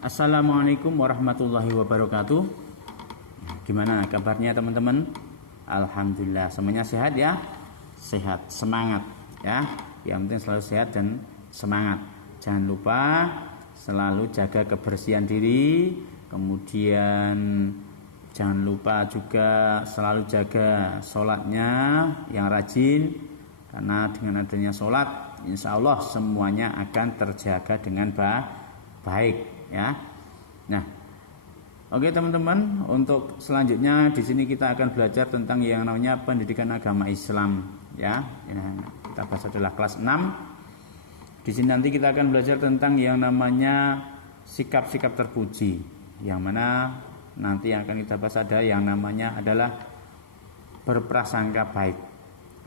Assalamualaikum warahmatullahi wabarakatuh. Gimana kabarnya teman-teman? Alhamdulillah semuanya sehat ya? Sehat, semangat ya. Yang penting selalu sehat dan semangat. Jangan lupa selalu jaga kebersihan diri. Kemudian jangan lupa juga selalu jaga sholatnya yang rajin. Karena dengan adanya sholat, insya Allah semuanya akan terjaga dengan baik ya. Nah, oke teman-teman, untuk selanjutnya di sini kita akan belajar tentang yang namanya pendidikan agama Islam ya. Kita bahas adalah kelas 6. Di sini nanti kita akan belajar tentang yang namanya sikap-sikap terpuji, yang mana nanti yang akan kita bahas ada yang namanya adalah berprasangka baik.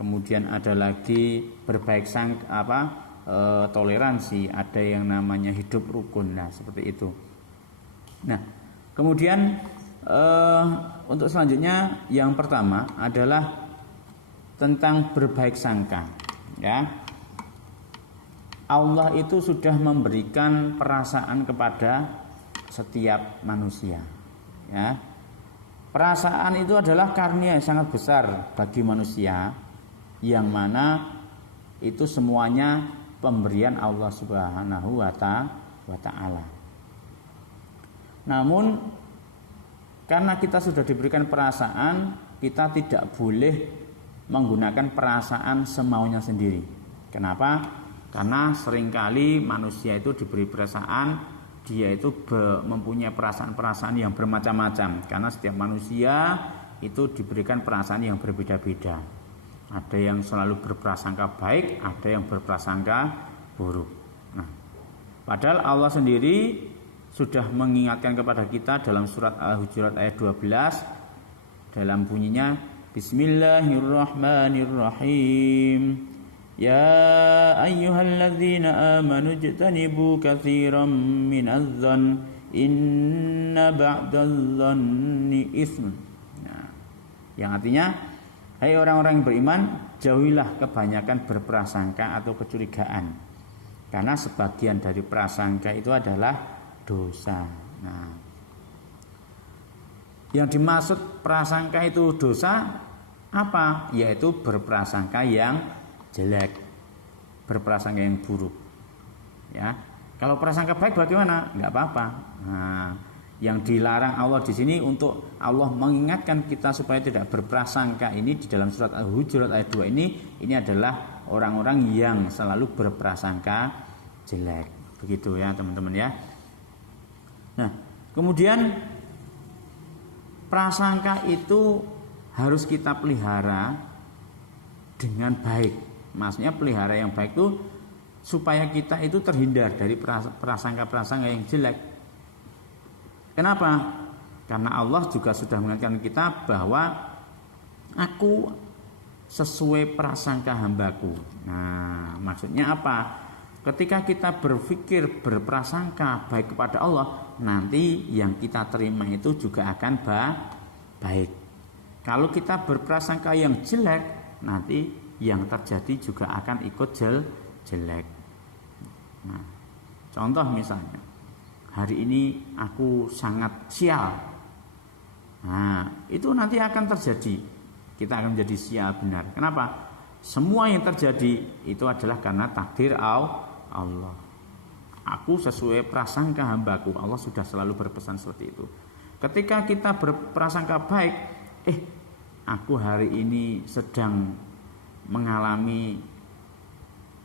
Kemudian ada lagi berbaik sangka toleransi, ada yang namanya hidup rukun. Nah, seperti itu. Nah, kemudian untuk selanjutnya yang pertama adalah tentang berbaik sangka ya. Allah itu sudah memberikan perasaan kepada setiap manusia ya. Perasaan itu adalah karunia yang sangat besar bagi manusia, yang mana itu semuanya pemberian Allah Subhanahu wa ta'ala. Namun karena kita sudah diberikan perasaan, kita tidak boleh menggunakan perasaan semaunya sendiri. Kenapa? Karena seringkali manusia itu diberi perasaan, dia itu mempunyai perasaan-perasaan yang bermacam-macam. Karena setiap manusia itu diberikan perasaan yang berbeda-beda. Ada yang selalu berprasangka baik, ada yang berprasangka buruk. Nah, padahal Allah sendiri sudah mengingatkan kepada kita dalam surat Al-Hujurat ayat 12 dalam bunyinya Bismillahirrahmanirrahim. Ya ayyuhalladzina amanu ijtanibu katsiran minadh-dhann inna ba'dadh-dhanni itsm. Nah, yang artinya, hai orang-orang yang beriman, jauhilah kebanyakan berprasangka atau kecurigaan, karena sebagian dari prasangka itu adalah dosa. Nah, yang dimaksud prasangka itu dosa apa? Yaitu berprasangka yang jelek, berprasangka yang buruk. Ya, kalau prasangka baik bagaimana? Enggak apa-apa. Nah, yang dilarang Allah di sini untuk Allah mengingatkan kita supaya tidak berprasangka ini di dalam surat Al-Hujurat ayat 2 ini adalah orang-orang yang selalu berprasangka jelek. Begitu ya teman-teman ya. Nah, kemudian prasangka itu harus kita pelihara dengan baik. Maksudnya pelihara yang baik itu supaya kita itu terhindar dari prasangka-prasangka yang jelek. Kenapa? Karena Allah juga sudah mengingatkan kita bahwa aku sesuai prasangka hambaku. Nah, maksudnya apa? Ketika kita berpikir berprasangka baik kepada Allah, nanti yang kita terima itu juga akan baik. Kalau kita berprasangka yang jelek, nanti yang terjadi juga akan ikut jelek. Nah, contoh misalnya, hari ini aku sangat sial. Nah, itu nanti akan terjadi. Kita akan menjadi sial benar. Kenapa? Semua yang terjadi itu adalah karena takdir Allah. Aku sesuai prasangka hambaku. Allah sudah selalu berpesan seperti itu. Ketika kita berprasangka baik, aku hari ini sedang mengalami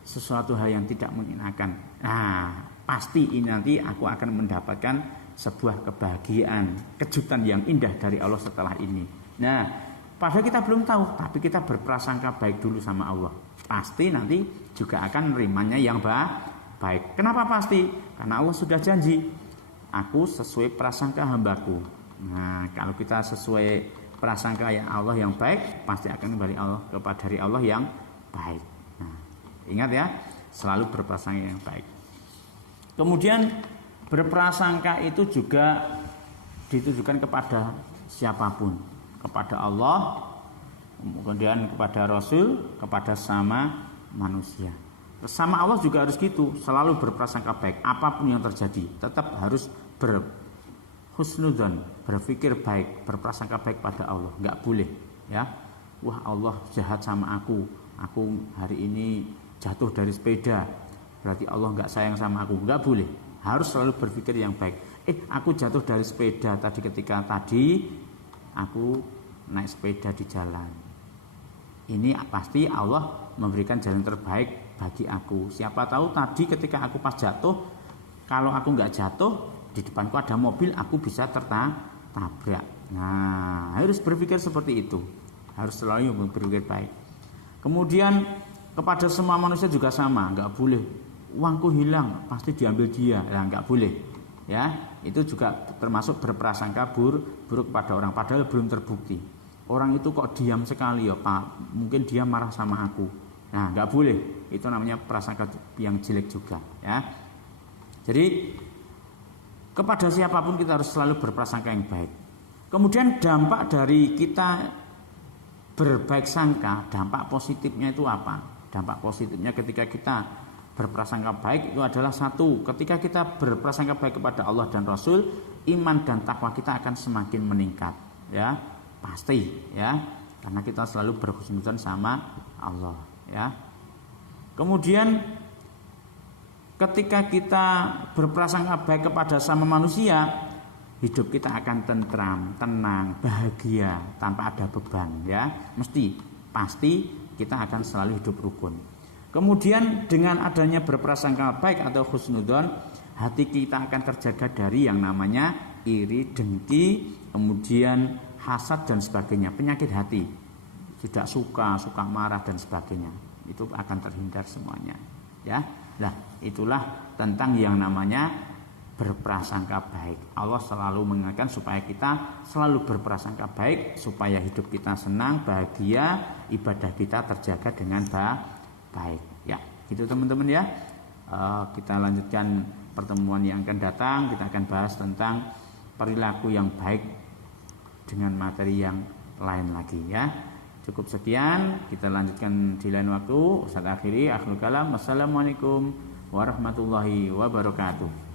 sesuatu hal yang tidak mengenakan. Nah, pasti ini nanti aku akan mendapatkan sebuah kebahagiaan, kejutan yang indah dari Allah setelah ini. Nah, padahal kita belum tahu, tapi kita berprasangka baik dulu sama Allah. Pasti nanti juga akan menerimanya yang baik. Kenapa pasti? Karena Allah sudah janji, aku sesuai prasangka hambaku. Nah, kalau kita sesuai prasangka yang Allah yang baik, pasti akan kembali Allah dari Allah yang baik. Nah, ingat ya, selalu berprasangka yang baik. Kemudian berprasangka itu juga ditujukan kepada siapapun, kepada Allah, kemudian kepada Rasul, kepada sama manusia. Sama Allah juga harus gitu, selalu berprasangka baik. Apapun yang terjadi, tetap harus berhusnudzon, berpikir baik, berprasangka baik pada Allah. Enggak boleh, ya. Wah, Allah jahat sama aku hari ini jatuh dari sepeda, berarti Allah enggak sayang sama aku. Enggak boleh. Harus selalu berpikir yang baik. Aku jatuh dari sepeda ketika tadi aku naik sepeda di jalan. Ini pasti Allah memberikan jalan terbaik bagi aku. Siapa tahu tadi ketika aku pas jatuh, kalau aku nggak jatuh, di depanku ada mobil, aku bisa tertabrak. Nah, harus berpikir seperti itu. Harus selalu berpikir baik. Kemudian kepada semua manusia juga sama, nggak boleh uangku hilang pasti diambil dia, nggak boleh. Ya, itu juga termasuk berprasangka buruk pada orang, padahal belum terbukti. Orang itu kok diam sekali ya Pak, mungkin dia marah sama aku. Nah, nggak boleh, itu namanya prasangka yang jelek juga, ya. Jadi kepada siapapun kita harus selalu berprasangka yang baik. Kemudian dampak dari kita berbaik sangka, dampak positifnya itu apa? Dampak positifnya ketika kita berprasangka baik itu adalah satu, ketika kita berprasangka baik kepada Allah dan Rasul, iman dan takwa kita akan semakin meningkat, ya. Pasti, ya, karena kita selalu berhusnudzon sama Allah, ya. Kemudian ketika kita berprasangka baik kepada sama manusia, hidup kita akan tentram, tenang, bahagia, tanpa ada beban, ya. Pasti kita akan selalu hidup rukun. Kemudian dengan adanya berprasangka baik atau husnudzon, hati kita akan terjaga dari yang namanya iri, dengki, kemudian hasad dan sebagainya, penyakit hati, tidak suka marah dan sebagainya, itu akan terhindar semuanya, ya. Nah, itulah tentang yang namanya berprasangka baik. Allah selalu mengingatkan supaya kita selalu berprasangka baik, supaya hidup kita senang, bahagia, ibadah kita terjaga dengan baik. Ya, gitu teman-teman, ya. Kita lanjutkan pertemuan yang akan datang. Kita akan bahas tentang perilaku yang baik dengan materi yang lain lagi, ya. Cukup sekian, kita lanjutkan di lain waktu. Ustaz akhiri, akhirul kalam. Wassalamualaikum warahmatullahi wabarakatuh.